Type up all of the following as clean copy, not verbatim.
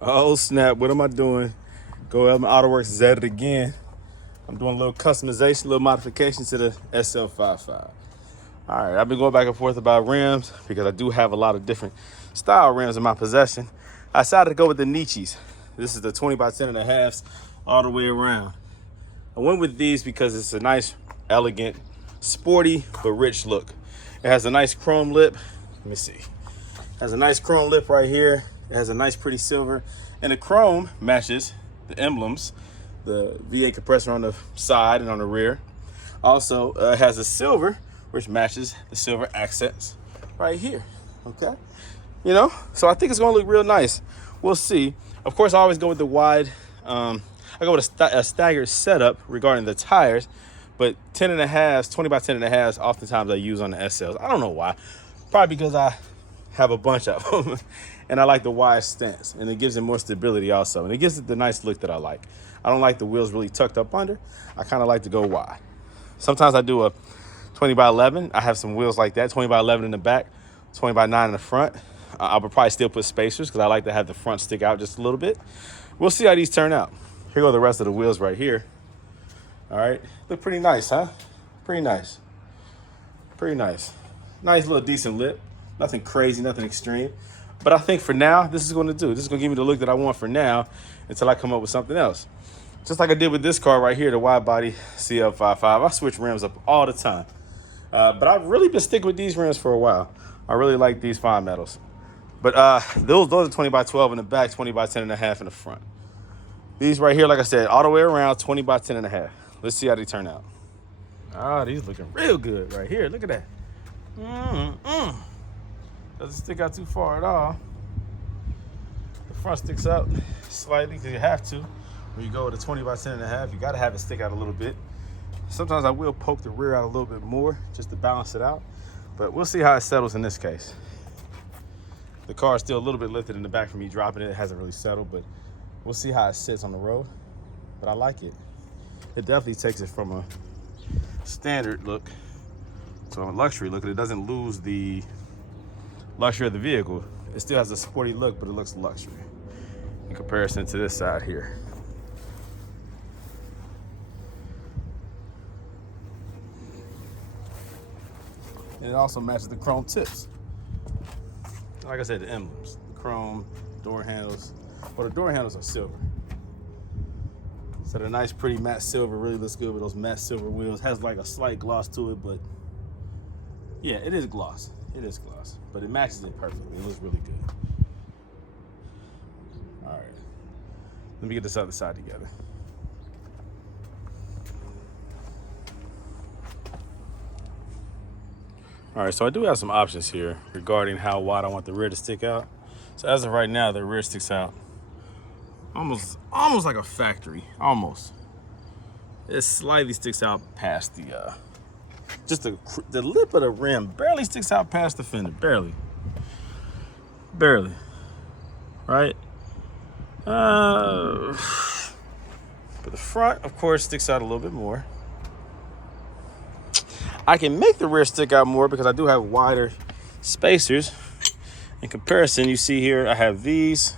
Oh snap, what am I doing? Go ahead, my Autoworks Z it again. I'm doing a little customization, a little modification to the SL55. All right, I've been going back and forth about rims because I do have a lot of different style rims in my possession. I decided to go with the Nichis. This is the 20 by 10 and a halves all the way around. I went with these because it's a nice, elegant, sporty, but rich look. It has a nice chrome lip. Let me see. It has a nice chrome lip right here. It has a nice pretty silver, and the chrome matches the emblems, the V8 compressor on the side and on the rear. Also, it has a silver, which matches the silver accents right here, okay? You know, so I think it's gonna look real nice. We'll see. Of course, I always go with the wide, I go with a staggered setup regarding the tires, but 10 and a halves, 20 by 10 and a halves, oftentimes I use on the SLs. I don't know why. Probably because I have a bunch of them and I like the wide stance, and it gives it more stability also, and it gives it the nice look that I like. I don't like the wheels really tucked up under. I kind of like to go wide. Sometimes I do a 20 by 11. I have some wheels like that, 20 by 11 in the back, 20 by 9 in the front. I would probably still put spacers because I like to have the front stick out just a little bit. We'll see how these turn out. Here go the rest of the wheels right here. All right, look pretty nice, huh? Pretty nice, pretty nice. Nice little decent lip. Nothing crazy, nothing extreme. But I think for now, this is gonna do. This is gonna give me the look that I want for now until I come up with something else. Just like I did with this car right here, the wide body CL55. I switch rims up all the time. But I've really been sticking with these rims for a while. I really like these fine metals. But those are 20 by 12 in the back, 20 by 10 and a half in the front. These right here, like I said, all the way around, 20 by 10 and a half. Let's see how they turn out. Ah, these looking real good right here. Look at that. Doesn't stick out too far at all. The front sticks out slightly because you have to. When you go with a 20 by 10 and a half, you gotta have it stick out a little bit. Sometimes I will poke the rear out a little bit more just to balance it out, but we'll see how it settles in this case. The car is still a little bit lifted in the back from me dropping it. It hasn't really settled, but we'll see how it sits on the road. But I like it. It definitely takes it from a standard look to a luxury look, and it doesn't lose the luxury of the vehicle. It still has a sporty look, but it looks luxury in comparison to this side here. And it also matches the chrome tips. Like I said, the emblems, the chrome, door handles. Well, the door handles are silver. So the nice, pretty matte silver really looks good with those matte silver wheels. Has like a slight gloss to it, but yeah, it is gloss. It is gloss, but it matches it perfectly. It looks really good. All right, let me get this other side together. All right, so I do have some options here regarding how wide I want the rear to stick out. So as of right now, the rear sticks out almost like a factory, almost. It slightly sticks out past the, just the lip of the rim barely sticks out past the fender, barely, right? But the front, of course, sticks out a little bit more. I can make the rear stick out more because I do have wider spacers. In comparison, you see here, I have these.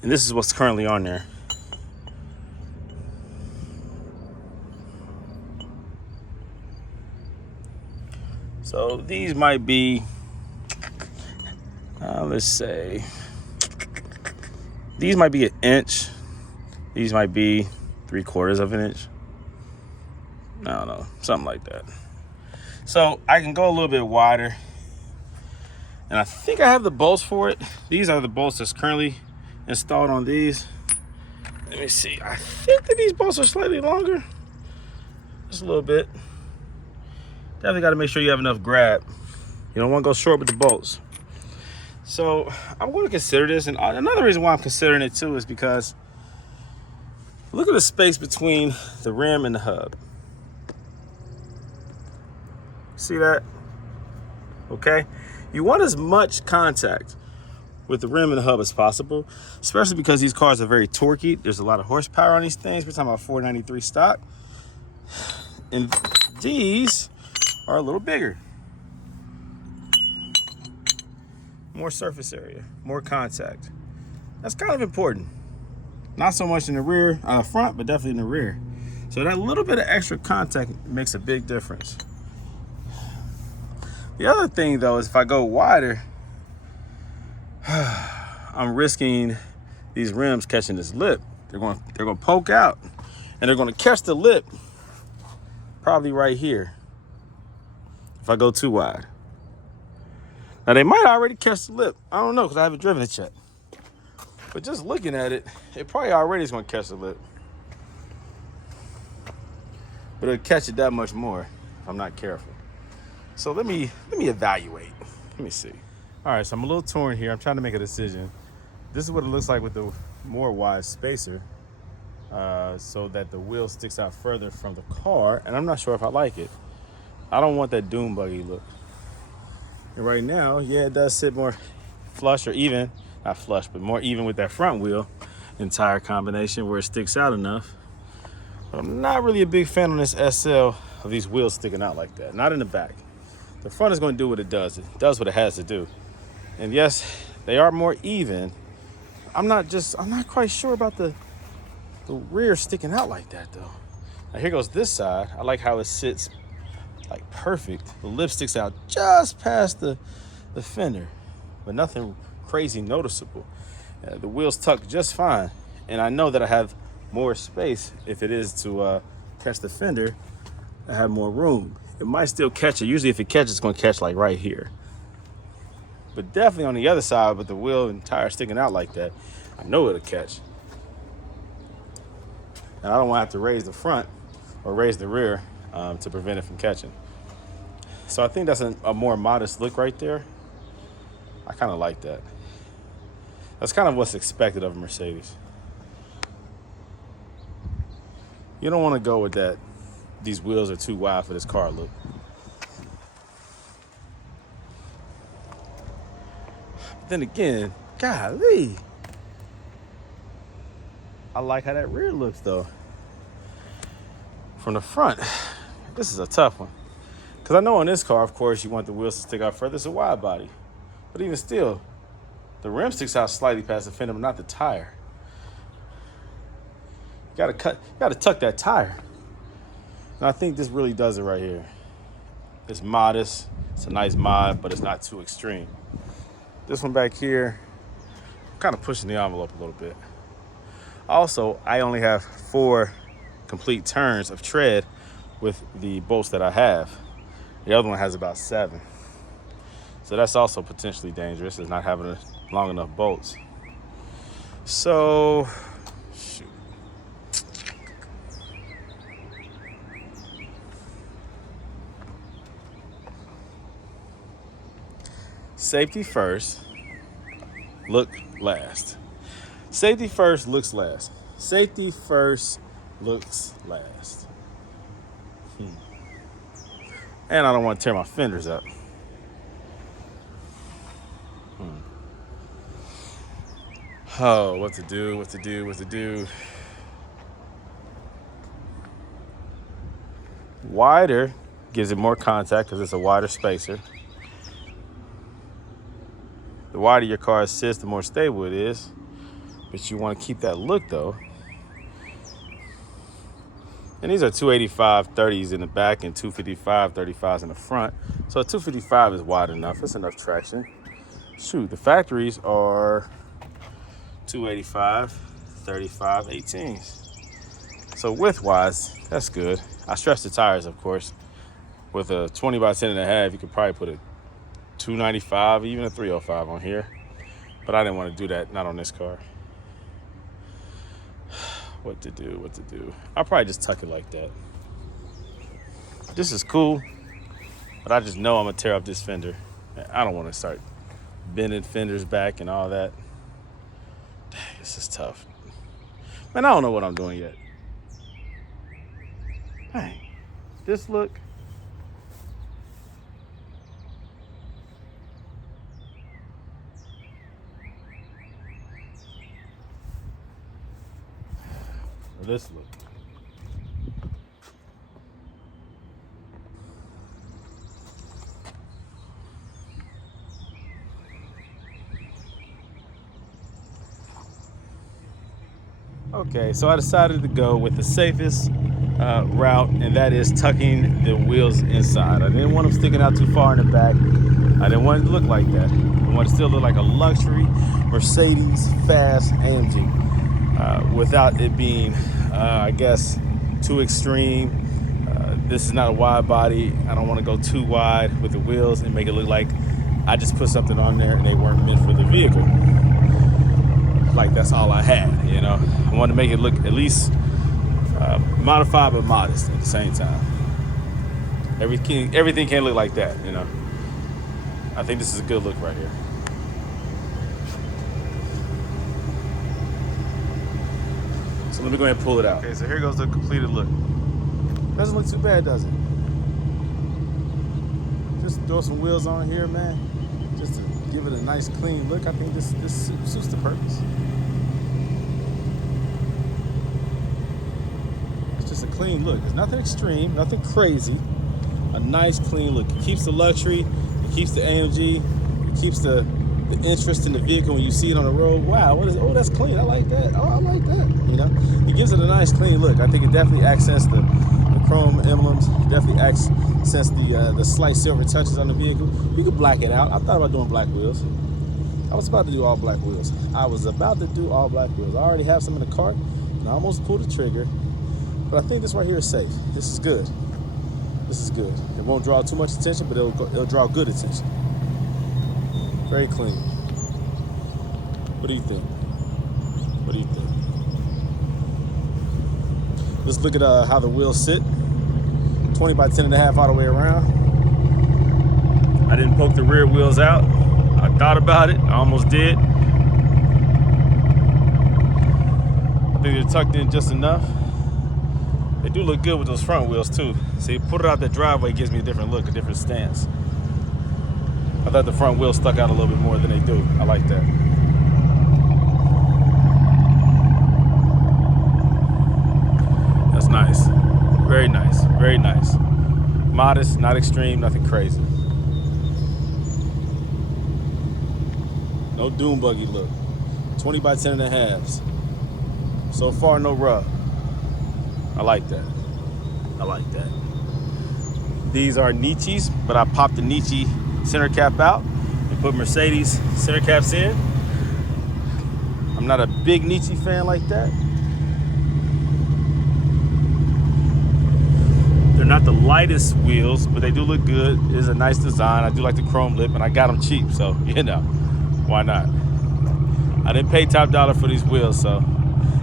And this is what's currently on there. So these might be, let's say, these might be 1 inch. These might be 3/4 of an inch. I don't know, something like that. So I can go a little bit wider. And I think I have the bolts for it. These are the bolts that's currently installed on these. Let me see. I think that these bolts are slightly longer. Just a little bit. Definitely got to make sure you have enough grab. You don't want to go short with the bolts. So I'm going to consider this. And another reason why I'm considering it too is because look at the space between the rim and the hub. See that? Okay. You want as much contact with the rim and the hub as possible, especially because these cars are very torquey. There's a lot of horsepower on these things. We're talking about 493 stock. And these are a little bigger. More surface area, more contact. That's kind of important. Not so much in the rear, front, but definitely in the rear. So that little bit of extra contact makes a big difference. The other thing though is if I go wider, I'm risking these rims catching this lip. They're going to poke out and they're going to catch the lip probably right here if I go too wide. Now they might already catch the lip. I don't know because I haven't driven it yet. But just looking at it, it probably already is going to catch the lip. But it'll catch it that much more if I'm not careful. So let me evaluate. Let me see. All right, so I'm a little torn here. I'm trying to make a decision. This is what it looks like with the more wide spacer, so that the wheel sticks out further from the car, and I'm not sure if I like it. I don't want that dune buggy look. And right now, yeah, it does sit more flush or even, not flush, but more even with that front wheel and tire combination where it sticks out enough. But I'm not really a big fan on this SL of these wheels sticking out like that, not in the back. The front is going to do what it does. It does what it has to do. And yes, they are more even. I'm not quite sure about the rear sticking out like that though. Now here goes this side. I like how it sits like perfect. The lip sticks out just past the fender, but nothing crazy noticeable. The wheels tuck just fine. And I know that I have more space if it is to catch the fender. I have more room. It might still catch it. Usually if it catches, it's going to catch like right here. But definitely on the other side with the wheel and tire sticking out like that, I know it'll catch. And I don't want to have to raise the front or raise the rear to prevent it from catching. So I think that's a more modest look right there. I kind of like that. That's kind of what's expected of a Mercedes. You don't want to go with that. These wheels are too wide for this car look. But then again, golly. I like how that rear looks though. From the front, this is a tough one. Because I know in this car, of course, you want the wheels to stick out further. It's a wide body. But even still, the rim sticks out slightly past the fender, but not the tire. You gotta tuck that tire. And I think this really does it right here. It's modest, it's a nice mod, but it's not too extreme. This one back here, I'm kind of pushing the envelope a little bit. Also, I only have 4 complete turns of tread with the bolts that I have. The other one has about 7. So that's also potentially dangerous, is not having long enough bolts. So, shoot. Safety first, look last. Safety first, looks last. Safety first, looks last. And I don't want to tear my fenders up. Oh, what to do. Wider gives it more contact because it's a wider spacer. The wider your car sits, the more stable it is. But you want to keep that look though. And these are 285 30s in the back and 255 35s in the front. So a 255 is wide enough. It's enough traction. Shoot, the factories are 285 35 18s. So width-wise, that's good. I stretched the tires, of course. With a 20 by 10 and a half, you could probably put a 295, even a 305 on here. But I didn't want to do that, not on this car. What to do? I'll probably just tuck it like that. This is cool, but I just know I'm gonna tear up this fender. I don't want to start bending fenders back and all that. Dang, this is tough. Man, I don't know what I'm doing yet. Dang, this look. or this look. Okay, so I decided to go with the safest route, and that is tucking the wheels inside. I didn't want them sticking out too far in the back. I didn't want it to look like that. I wanted to still look like a luxury Mercedes fast AMG without it being, I guess, too extreme. This is not a wide body. I don't want to go too wide with the wheels and make it look like I just put something on there and they weren't meant for the vehicle. Like that's all I had, you know. I wanted to make it look at least modified but modest at the same time. Everything can't look like that, you know. I think this is a good look right here. So let me go ahead and pull it out. Okay, so here goes the completed look. Doesn't look too bad, does it? Just throw some wheels on here, man. Just to give it a nice clean look. I think this suits the purpose. It's just a clean look. It's nothing extreme, nothing crazy. A nice clean look. It keeps the luxury, it keeps the AMG, it keeps the interest in the vehicle when you see it on the road. Wow, what is it? Oh, that's clean. I like that. Oh, I like that. You know, it gives it a nice clean look. I think it definitely accents the chrome emblems. It definitely accents the slight silver touches on the vehicle. You could black it out. I thought about doing black wheels. I was about to do all black wheels. I already have some in the cart, and I almost pulled the trigger. But I think this right here is safe. This is good. This is good. It won't draw too much attention, but it'll draw good attention. Very clean. What do you think? What do you think? Let's look at how the wheels sit. 20 by 10.5 all the way around. I didn't poke the rear wheels out. I thought about it. I almost did. I think they're tucked in just enough. They do look good with those front wheels too. See, put it out that driveway gives me a different look, a different stance. I thought the front wheels stuck out a little bit more than they do. I like that. That's nice. Very nice. Very nice. Modest, not extreme, nothing crazy. No doom buggy look. 20 by 10.5s. So far, no rub. I like that. I like that. These are Nietzsche's, but I popped the Nietzsche center cap out and put Mercedes center caps in. I'm not a big Nietzsche fan like that. They're not the lightest wheels, but they do look good. It is a nice design. I do like the chrome lip, and I got them cheap, so you know, why not? I didn't pay top dollar for these wheels, so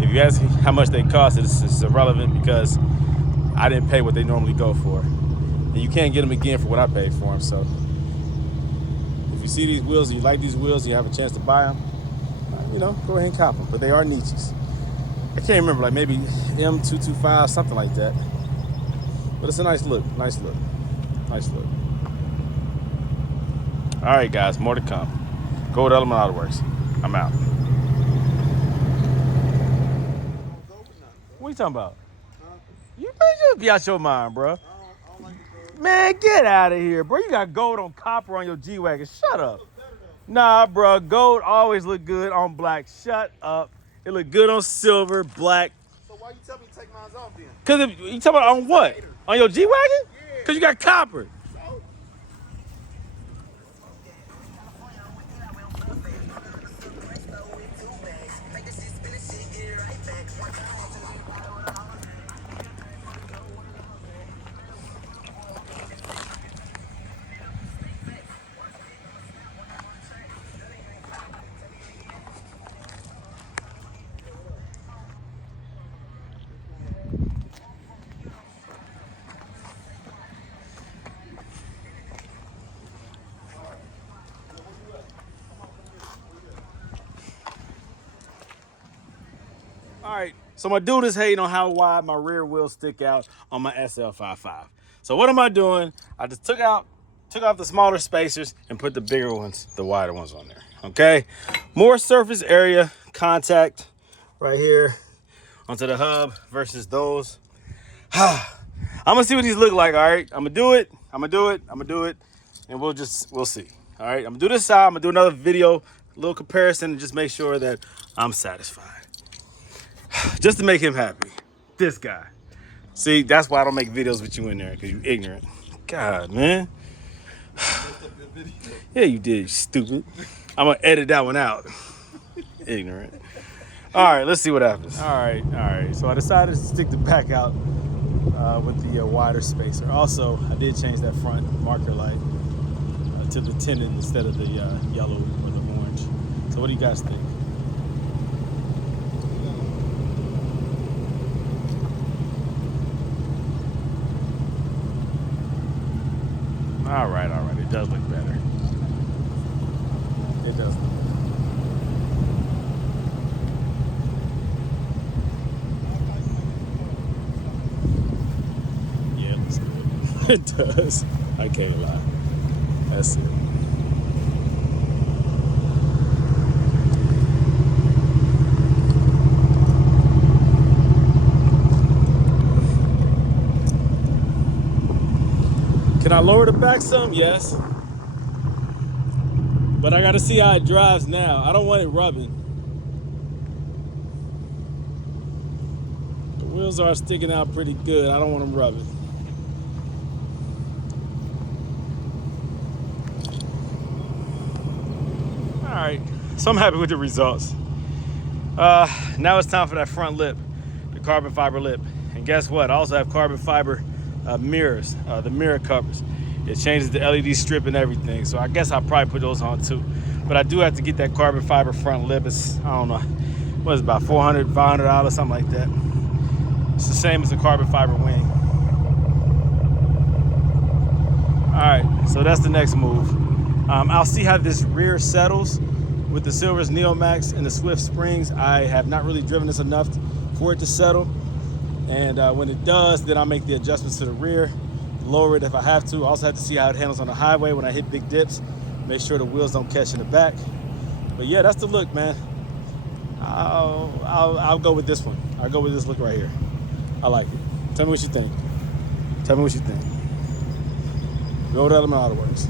if you ask me how much they cost, it's irrelevant because I didn't pay what they normally go for. And you can't get them again for what I paid for them, so if you see these wheels and you like these wheels and you have a chance to buy them, you know, go ahead and cop them. But they are Nietzsche's. I can't remember, like maybe M225, something like that. But it's a nice look, nice look, nice look. All right, guys, more to come. Go with Element Autoworks. I'm out. What you talking about? You better just be out your mind, bro. Man, get out of here, bro. You got gold on copper on your G-Wagon. Shut up. Nah, bro. Gold always look good on black. Shut up. It look good on silver, black. So why you tell me to take mine off then? Because you talking about on what? On your G-Wagon? Yeah. Because you got copper. So? All right, so my dude is hating on how wide my rear wheels stick out on my SL55. So what am I doing? I just took off the smaller spacers and put the bigger ones, the wider ones on there, okay? More surface area contact right here onto the hub versus those. I'm gonna see what these look like. All right, I'm gonna do it. And we'll see. All right, I'm gonna do this side. I'm gonna do another video, a little comparison, and just make sure that I'm satisfied. Just to make him happy. This guy. See, that's why I don't make videos with you in there, because you ignorant. God, man. Yeah, you did, you stupid. I'm gonna edit that one out. Ignorant. All right, let's see what happens. All right. So I decided to stick the back out with the wider spacer. Also, I did change that front marker light to the tinted instead of the yellow or the orange. So what do you guys think? All right. It does look better. It does look better. Yeah, it looks good. It does. I can't lie. That's it. Can I lower the back some? Yes. But I gotta see how it drives now. I don't want it rubbing. The wheels are sticking out pretty good. I don't want them rubbing. All right, so I'm happy with the results. Now it's time for that front lip, the carbon fiber lip. And guess what? I also have carbon fiber mirrors, the mirror covers. It changes the LED strip and everything. So I guess I'll probably put those on too. But I do have to get that carbon fiber front lip. It's, I don't know, what is it, about $400, $500, something like that. It's the same as the carbon fiber wing. All right, so that's the next move. I'll see how this rear settles with the Silver's Neomax and the Swift Springs. I have not really driven this enough for it to settle. And when it does, then I'll make the adjustments to the rear, lower it if I have to. I also have to see how it handles on the highway when I hit big dips. Make sure the wheels don't catch in the back. But yeah, that's the look, man. I'll go with this one. I'll go with this look right here. I like it. Tell me what you think. Go to Autoworks.